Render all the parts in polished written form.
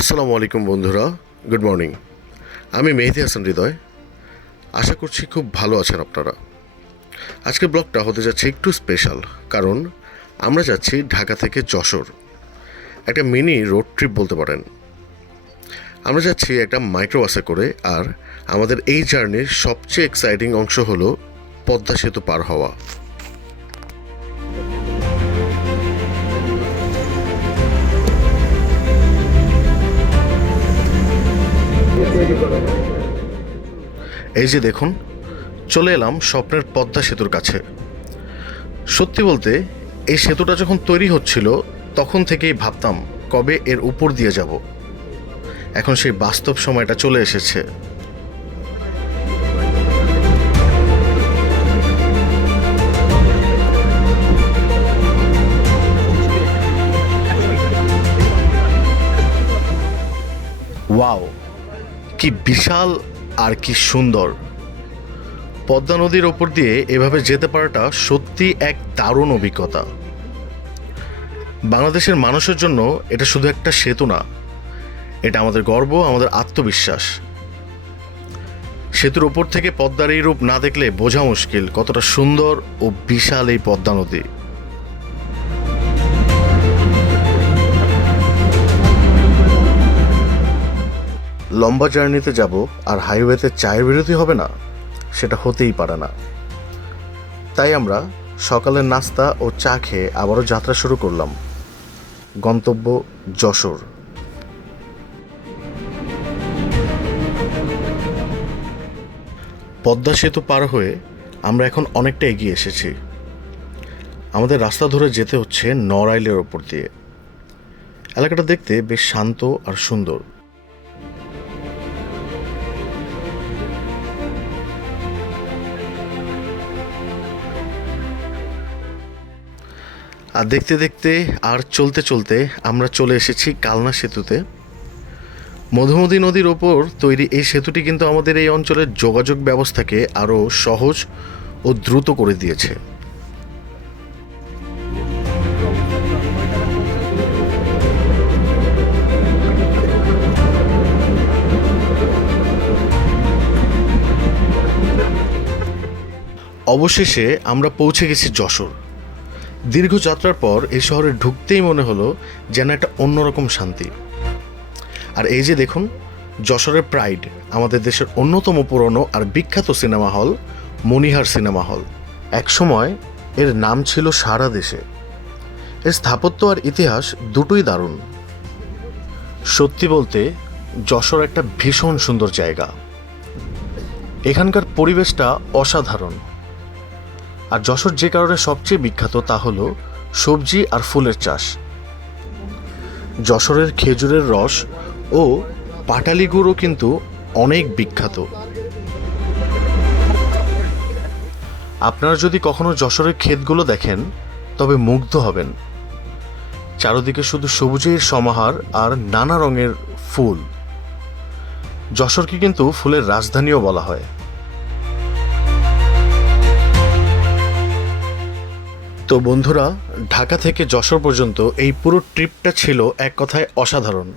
আসসালামু আলাইকুম বন্ধুরা, গুড মর্নিং। আমি মেহেদি হাসান হৃদয়। আশা করছি খুব ভালো আছেন আপনারা। আজকের ব্লগটা হতে যাচ্ছে একটু স্পেশাল, কারণ আমরা যাচ্ছি ঢাকা থেকে যশোর। একটা মিনি রোড ট্রিপ বলতে পারেন। আমরা যাচ্ছি একটা মাইক্রোবাসে করে, আর আমাদের এই জার্নির সবচেয়ে এক্সাইটিং অংশ হলো পদ্মা সেতু পার হওয়া। এই যে দেখুন, চলে এলাম স্বপ্নের পদ্মা সেতুর কাছে। সত্যি বলতে, এই সেতুটা যখন তৈরি হচ্ছিল তখন থেকেই ভাবতাম কবে এর উপর দিয়ে যাব। এখন সেই বাস্তব সময়টা চলে এসেছে। ওয়াও, কি বিশাল আর কি সুন্দর! পদ্মা নদীর ওপর দিয়ে এভাবে যেতে পারাটা সত্যি এক দারুণ অভিজ্ঞতা। বাংলাদেশের মানুষের জন্য এটা শুধু একটা সেতু না, এটা আমাদের গর্ব, আমাদের আত্মবিশ্বাস। সেতুর ওপর থেকে পদ্মার এই রূপ না দেখলে বোঝা মুশকিল কতটা সুন্দর ও বিশাল এই পদ্মা নদী। লম্বা জার্নিতে যাব আর হাইওয়েতে চায়ের বিরতি হবে না, সেটা হতেই পারে না। তাই আমরা সকালের নাস্তা ও চা খেয়ে আবারও যাত্রা শুরু করলাম। গন্তব্য যশোর। পদ্মা সেতু পার হয়ে আমরা এখন অনেকটা এগিয়ে এসেছি। আমাদের রাস্তা ধরে যেতে হচ্ছে নড়াইলের ওপর দিয়ে। এলাকাটা দেখতে বেশ শান্ত আর সুন্দর। আর দেখতে দেখতে আর চলতে চলতে আমরা চলে এসেছি কালনা সেতুতে। মধুমতি নদীর ওপর তৈরি এই সেতুটি কিন্তু আমাদের এই অঞ্চলের যোগাযোগ ব্যবস্থাকে আরও সহজ ও দ্রুত করে দিয়েছে। অবশেষে আমরা পৌঁছে গেছি যশোর। দীর্ঘ যাত্রার পর এই শহরে ঢুকতেই মনে হলো যেন একটা অন্যরকম শান্তি। আর এই যে দেখুন, যশোরের প্রাইড, আমাদের দেশের অন্যতম পুরনো আর বিখ্যাত সিনেমা হল মনিহার সিনেমা হল। একসময় এর নাম ছিল সারা দেশে। এর স্থাপত্য আর ইতিহাস দুটোই দারুণ। সত্যি বলতে, যশোর একটা ভীষণ সুন্দর জায়গা। এখানকার পরিবেশটা অসাধারণ। আর যশোর যে কারণে সবচেয়ে বিখ্যাত তা হলো সবজি আর ফুলের চাষ। যশোরের খেজুরের রস ও পাটালি গুঁড়ো কিন্তু অনেক বিখ্যাত। আপনারা যদি কখনো যশোরের ক্ষেতগুলো দেখেন তবে মুগ্ধ হবেন। চারদিকে শুধু সবুজের সমাহার আর নানা রঙের ফুল। যশোরকে কিন্তু ফুলের রাজধানীও বলা হয়। তো বন্ধুরা, ঢাকা থেকে যশোর পর্যন্ত এই পুরো ট্রিপটা ছিল এক কথায় অসাধারণ।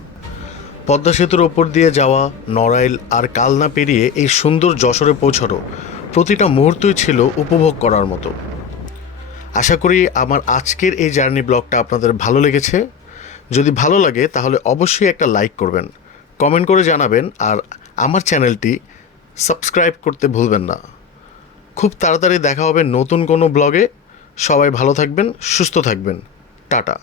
পদ্মা সেতুর ওপর দিয়ে যাওয়া, নড়াইল আর কালনা পেরিয়ে এই সুন্দর যশোরে পৌঁছানো, প্রতিটা মুহূর্তই ছিল উপভোগ করার মতো। আশা করি আমার আজকের এই জার্নি ব্লগটা আপনাদের ভালো লেগেছে। যদি ভালো লাগে তাহলে অবশ্যই একটা লাইক করবেন, কমেন্ট করে জানাবেন, আর আমার চ্যানেলটি সাবস্ক্রাইব করতে ভুলবেন না। খুব তাড়াতাড়ি দেখা হবে নতুন কোনো ব্লগে। সবাই ভালো থাকবেন, সুস্থ থাকবেন। টাটা।